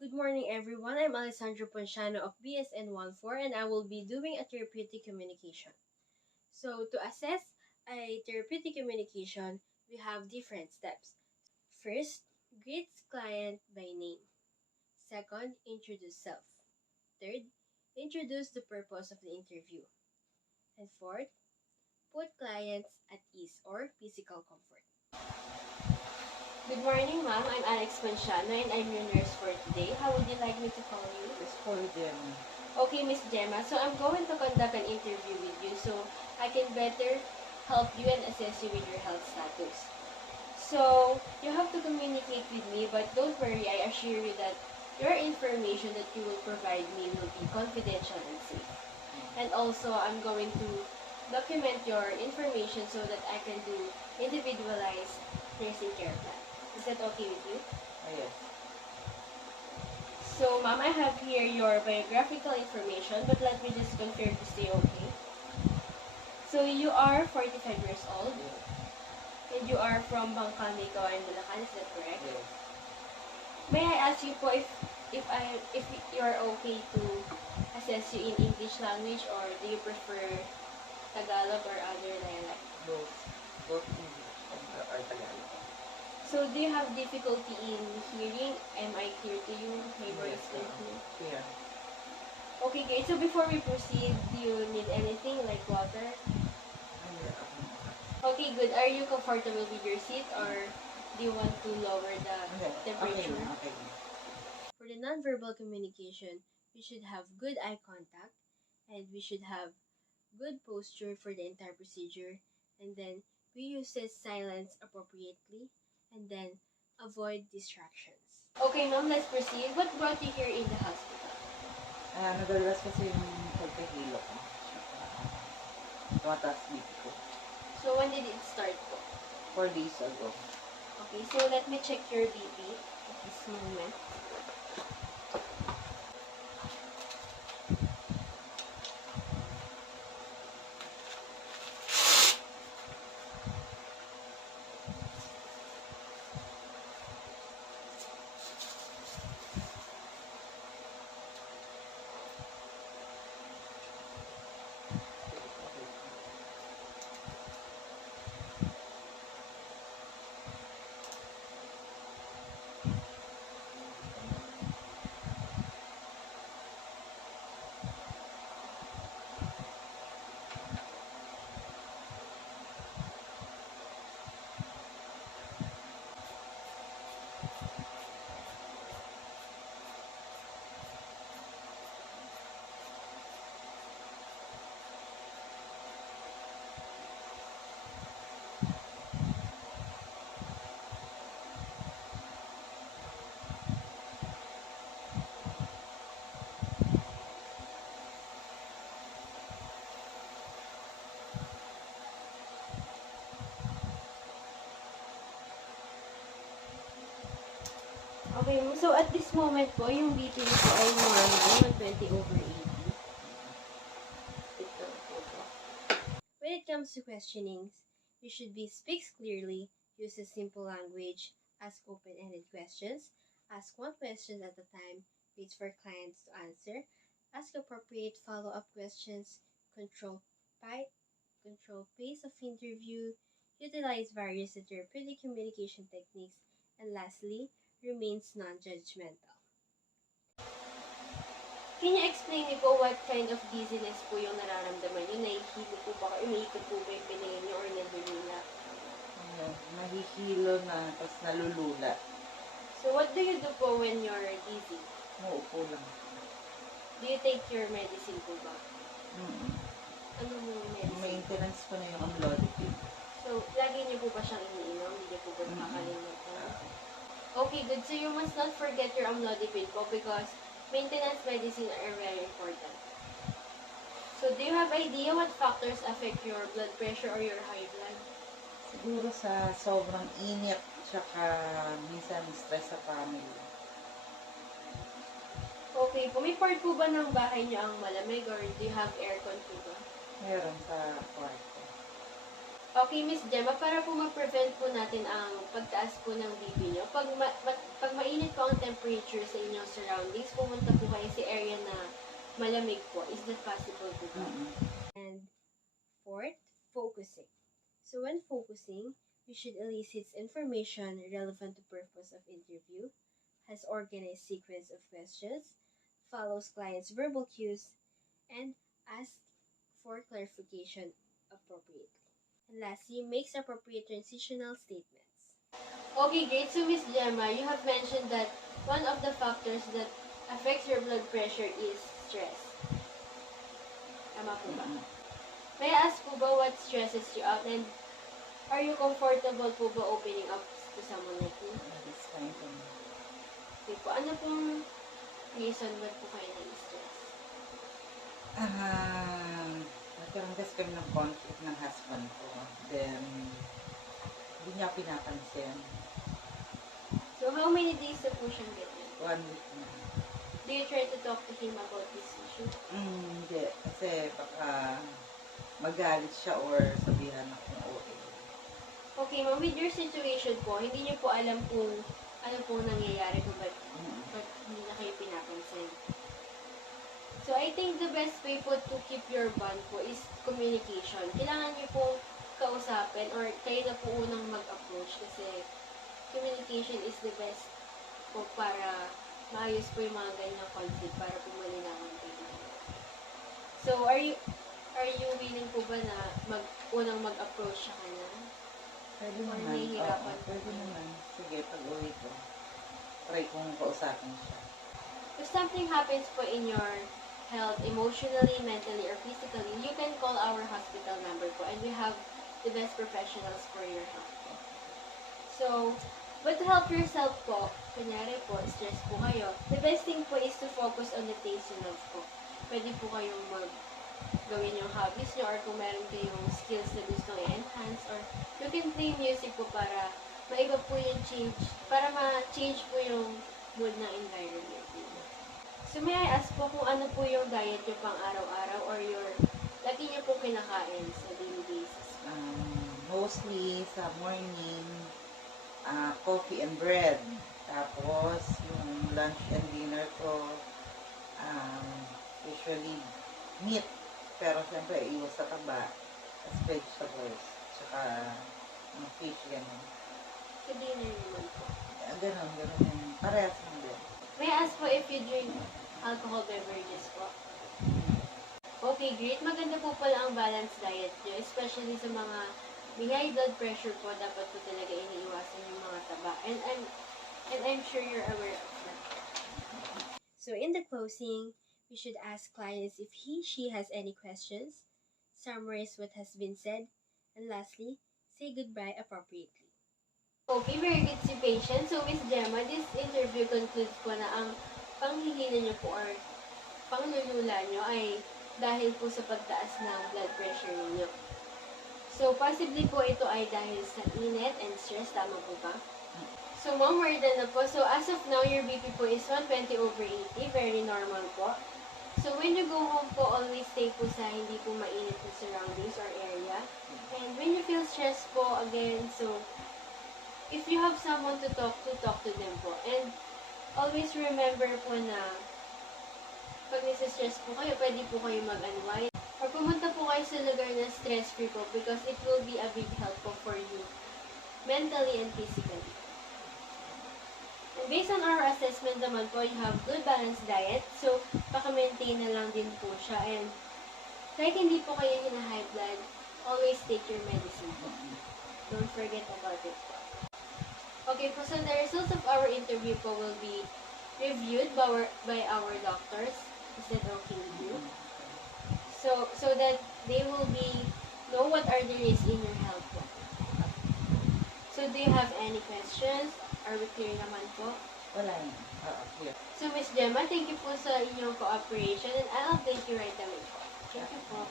Good morning, everyone. I'm Alessandra Ponciano of BSN 14, and I will be doing a therapeutic communication. So, to assess a therapeutic communication, we have different steps. First, greets client by name. Second, introduce self. Third, introduce the purpose of the interview. And fourth, put clients at ease or physical comfort. Good morning, ma'am. I'm Alex Ponciano, and I'm your nurse for today. How would you like me to call you? Let's call Gemma. Okay, Miss Gemma. So I'm going to conduct an interview with you so I can better help you and assess you with your health status. So you have to communicate with me, but don't worry, I assure you that your information that you will provide me will be confidential and safe. And also, I'm going to document your information so that I can do individualized nursing care plan. Is that okay with you? Yes. So, ma'am, I have here your biographical information, but let me just confirm to stay okay. So, you are 45 years old, Yes. and you are from Bangkang, Bulacan, is that correct? Yes. May I ask you po if you are okay to assess you in English language, or do you prefer Tagalog or other dialect? Both English and Tagalog. So, do you have difficulty in hearing? Am I clear to you? My voice is clear? Yeah. Okay, great. So, before we proceed, do you need anything like water? Okay, good. Are you comfortable with your seat, or do you want to lower the temperature? Okay. For the nonverbal communication, we should have good eye contact, and we should have good posture for the entire procedure, and then we use silence appropriately, and then avoid distractions. Okay, ma'am, let's proceed. What brought you here in the hospital? Nadalas kasi yung pagkahilo ko. Tumataas BP ko. So, when did it start po? 4 days ago. Okay, so let me check your BP at this moment. Okay, so at this moment po, yung BP niyo po ay normal, 120/80. When it comes to questionings, you should speak clearly, use a simple language, ask open-ended questions, ask one question at a time, wait for clients to answer, ask appropriate follow-up questions, control pace of interview, utilize various therapeutic communication techniques, and lastly, remains non-judgmental. Can you explain me po what kind of dizziness po yung nararamdaman nyo? Nahihilo po ba kayo? Umiikot po ba yung pinay nyo or nalulula? Nahihilo na, tapos nalulula. So, what do you do po when you're dizzy? Muupo lang. Do you take your medicine po ba? Ano mo medicine? Maintenance ko na yung amlodipine. So, lagi niyo po ba siyang iniinom? Hindi niyo po ba nakakalimutan? Okay, good. So, you must not forget your amlodipine po because maintenance medicine are very important. So, do you have idea what factors affect your blood pressure or your high blood? Siguro sa sobrang init, tsaka minsan stress sa family. Okay po. May part po ba ng bahay niyo ang malamig or do you have aircon po ba? Meron sa kwarto. Okay, Miss Gemma, para po ma-prevent po natin ang pagtaas po ng BP nyo, pag mainit po ang temperature sa inyong surroundings, pumunta po kayo sa area na malamig po. Is that possible po ba? And fourth, focusing. So when focusing, you should elicit information relevant to purpose of interview, has organized sequence of questions, follows client's verbal cues, and asks for clarification appropriately. And lastly, makes appropriate transitional statements. Okay, great. So, Miss Gemma, you have mentioned that one of the factors that affects your blood pressure is stress. Tama po ba? May I ask po ba what stresses you out, and are you comfortable po ba opening up to someone like me? That's fine for me. Okay po. Ano pong reason ba't po kayo na-stress? Nagkaroon kasi kami ng conflict ng husband ko. Then, hindi niya pinapansin. So, how many days na po siyang ganyan? 1 week na. Do you try to talk to him about this issue? Hindi. Kasi baka magalit siya or sabihan akong okay. Okay, ma'am, with your situation po, hindi niyo po alam kung ano pong nangyayari kung ba't hindi na kayo pinapansin. So, I think the best way po to keep your bond po is communication. Kailangan niyo po kausapin or kayo na po unang mag-approach kasi communication is the best po para maayos po yung mga ganyang conflict para po malinawan kayo. So, are you willing po ba na unang mag-approach sa kanya? Pwede Or naman. nahihirapan Oo, pwede naman. Sige, pag-uwi ko, try kong kausapin siya. If something happens po in your health, emotionally, mentally, or physically, you can call our hospital number po and we have the best professionals for your health po. So, but to help yourself po, kunyari po, stress po kayo, the best thing po is to focus on the things you love po. Pwede po kayong gawin yung hobbies nyo or kung meron kayong skills na gusto i-enhance or you can play music po para maiba po yung change, para ma-change po yung mood ng environment niyo. So may I ask po kung ano po yung diet nyo pang araw-araw or your lagi nyo po kinakain sa daily basis? Mostly sa morning, coffee and bread. Tapos yung lunch and dinner ko, usually meat. Pero siyempre, iwas sa taba. As vegetables. Tsaka fish, gano'n. Sa dinner naman po. Gano'n yung parehas lang din. May I ask po if you drink alcohol beverages po? Okay, great. Maganda po pala ang balanced diet nyo, especially sa mga may high blood pressure po, dapat po talaga iniiwasan yung mga taba. And I'm sure you're aware of that. So in the closing, we should ask clients if she has any questions, summarize what has been said, and lastly, say goodbye appropriately. Okay, very good si patient. So Miss Gemma, this interview concludes po na ang panghihina niyo po or panglulula niyo ay dahil po sa pagtaas ng blood pressure niyo. So possibly po ito ay dahil sa init and stress, tama po ba? So ma'am, we're done na po. So as of now, your BP po is 120/80, very normal po. So when you go home po, always stay po sa hindi po mainit na surroundings or area. And when you feel stressed po, again, so if you have someone to talk to them po. And always remember po na pag nasa-stress po kayo, pwede po kayo mag-unwind. Or pumunta po kayo sa lugar na stress-free po because it will be a big help po for you mentally and physically. And based on our assessment naman po, you have good balanced diet. So, paka-maintain na lang din po siya. And kahit hindi po kayo high blood, always take your medicine po. Don't forget about it po. Okay po, so the results of our interview po will be reviewed by our doctors. Is that okay with you? So that they will know what are the risks in your health po. So do you have any questions? Are we clear naman po? Wala na. Clear. So Miss Gemma, thank you po sa inyong cooperation and I'll update you right away po. Thank you po.